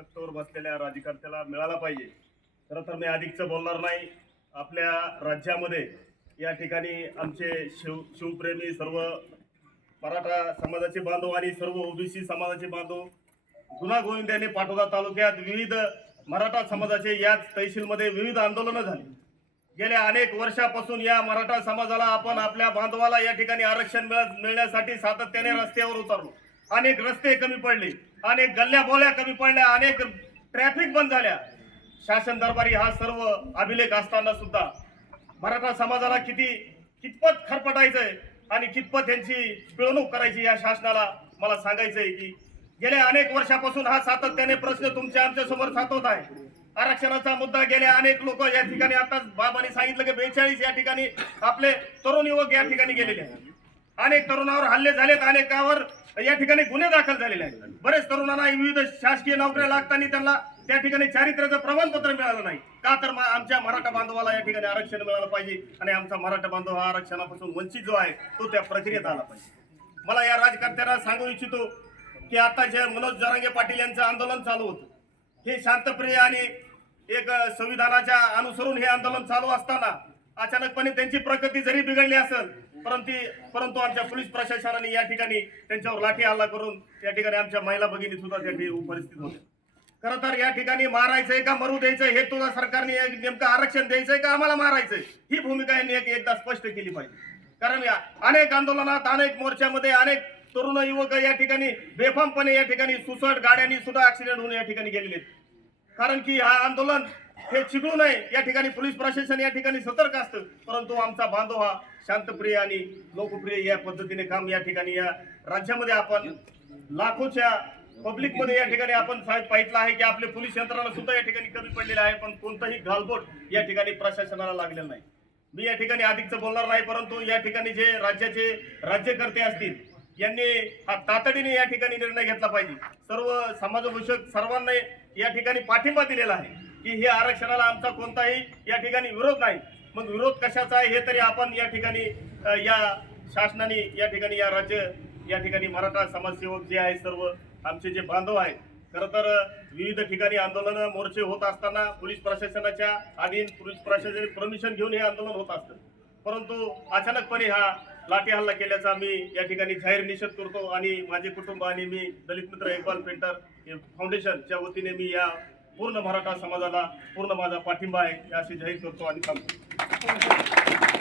तख्तावर बसलेल्या राज्यकर्त्याला मिळाला पाहिजे। खरं तर मी अधिकचं बोलणार नाही। आपल्या राज्यामध्ये या ठिकाणी आमचे शिवप्रेमी सर्व मराठा समाजाचे बांधव आणि सर्व ओबीसी समाजाचे बांधव गुन्हा गोविंद्याने पाटोदा तालुक्यात विविध मराठा समाजाचे याच तहसीलमध्ये विविध आंदोलनं झाली। गेल्या अनेक वर्षापासून या मराठा समाजाला आपण आपल्या बांधवाला या ठिकाणी आरक्षण मिळण्यासाठी सातत्याने रस्त्यावर उतरलो। अनेक रस्ते कमी पडले, अनेक गल्ल्या बोल्या कमी पडल्या, अनेक ट्रॅफिक बंद झाल्या। शासन दरबारी हा सर्व अभिलेख असताना सुद्धा मराठा समाजाला कितपत खरपटायचंय आणि कितपत यांची पिळवणूक करायची या शासनाला मला सांगायचंय की गेल्या अनेक वर्षापासून हा सातत्याने प्रश्न तुमच्या आमच्या समोर सातवत आहे। आरक्षणाचा मुद्दा गेल्या अनेक लोक या ठिकाणी आता बाबांनी सांगितलं की 42 या ठिकाणी आपले तरुण युवक या ठिकाणी गेलेले आहेत। अनेक तरुणावर हल्ले झालेत, अनेकावर या ठिकाणी गुन्हे दाखल झालेले आहेत। बरेच तरुणांना विविध शासकीय नोकऱ्या लागताना त्यांना त्या ठिकाणी चारित्र्याचं प्रमाणपत्र मिळालं नाही का, तर आमच्या मराठा बांधवाला या ठिकाणी आरक्षण मिळालं पाहिजे आणि आमचा मराठा बांधव हा आरक्षणापासून वंचित जो आहे तो त्या प्रक्रियेत आला पाहिजे। मला या राजकारत्यांना सांगू इच्छितो की आता जे मनोज जरांगे पाटील यांचं आंदोलन चालू होतं हे शांतप्रिय आणि एक संविधानाच्या अनुसरून हे आंदोलन चालू असताना अचानकपणे त्यांची प्रकृती जरी बिघडली असेल परंतु आमच्या पोलीस प्रशासनाने या ठिकाणी त्यांच्यावर लाठी हल्ला करून या ठिकाणी आमच्या महिला भगिनी सुद्धा त्या ठिकाणी उपस्थित होत्या। खरं तर या ठिकाणी मारायचंय का मरू द्यायचंय हे तुझ्या सरकारने नेमकं आरक्षण द्यायचंय का आम्हाला मारायचंय ही भूमिका यांनी एकदा स्पष्ट केली पाहिजे। कारण अनेक आंदोलनात अनेक मोर्चामध्ये अनेक तरुण युवक या ठिकाणी बेफामपणे या ठिकाणी सुसाईड गाड्यांनी सुद्धा ऍक्सिडेंट होऊन या ठिकाणी गेलेले आहेत। कारण की हा आंदोलन हे चिघळू नये या ठिकाणी पोलीस प्रशासन या ठिकाणी सतर्क असतं, परंतु आमचा बांधव हा शांतप्रिय आणि लोकप्रिय या पद्धतीने काम या ठिकाणी या राज्यामध्ये आपण लाखोच्या पब्लिक मध्ये या ठिकाणी आपण पाहिलं आहे की आपले पोलीस यंत्रणा सुद्धा या ठिकाणी कमी पडलेले आहे, पण कोणताही घालबोट या ठिकाणी प्रशासनाला लागलेला नाही। मी या ठिकाणी अधिकचं बोलणार नाही, परंतु या ठिकाणी जे राज्याचे राज्यकर्ते असतील यांनी हा तातडीने या ठिकाणी निर्णय घेतला पाहिजे। सर्व समाजपोषक सर्वांनी या ठिकाणी पाठिंबा दिलेला आहे की हे आरक्षणाला आमचा कोणताही या ठिकाणी विरोध नाही। मग विरोध कशाचा आहे हे तरी आपण या ठिकाणी या शासनाने या ठिकाणी या राज्य या ठिकाणी मराठा समाजसेवक जे आहे सर्व आमचे जे बांधव आहेत, खरं तर विविध ठिकाणी आंदोलन मोर्चे होत असताना पोलीस प्रशासनाच्या अधीन पोलीस प्रशासनाचे परमिशन घेऊन हे आंदोलन होत असतं, परंतु अचानकपणे हा लाठी हल्ला केल्याचा मी या ठिकाणी जाहीर निषेध करतो आणि माझे कुटुंब आणि मी दलित मित्र इक्बाल पेंटर फाउंडेशनच्या वतीने मी या पूर्ण मराठा समाजाला पूर्ण माझा पाठिंबा आहे असे जाहीर करतो आणि सांगतो।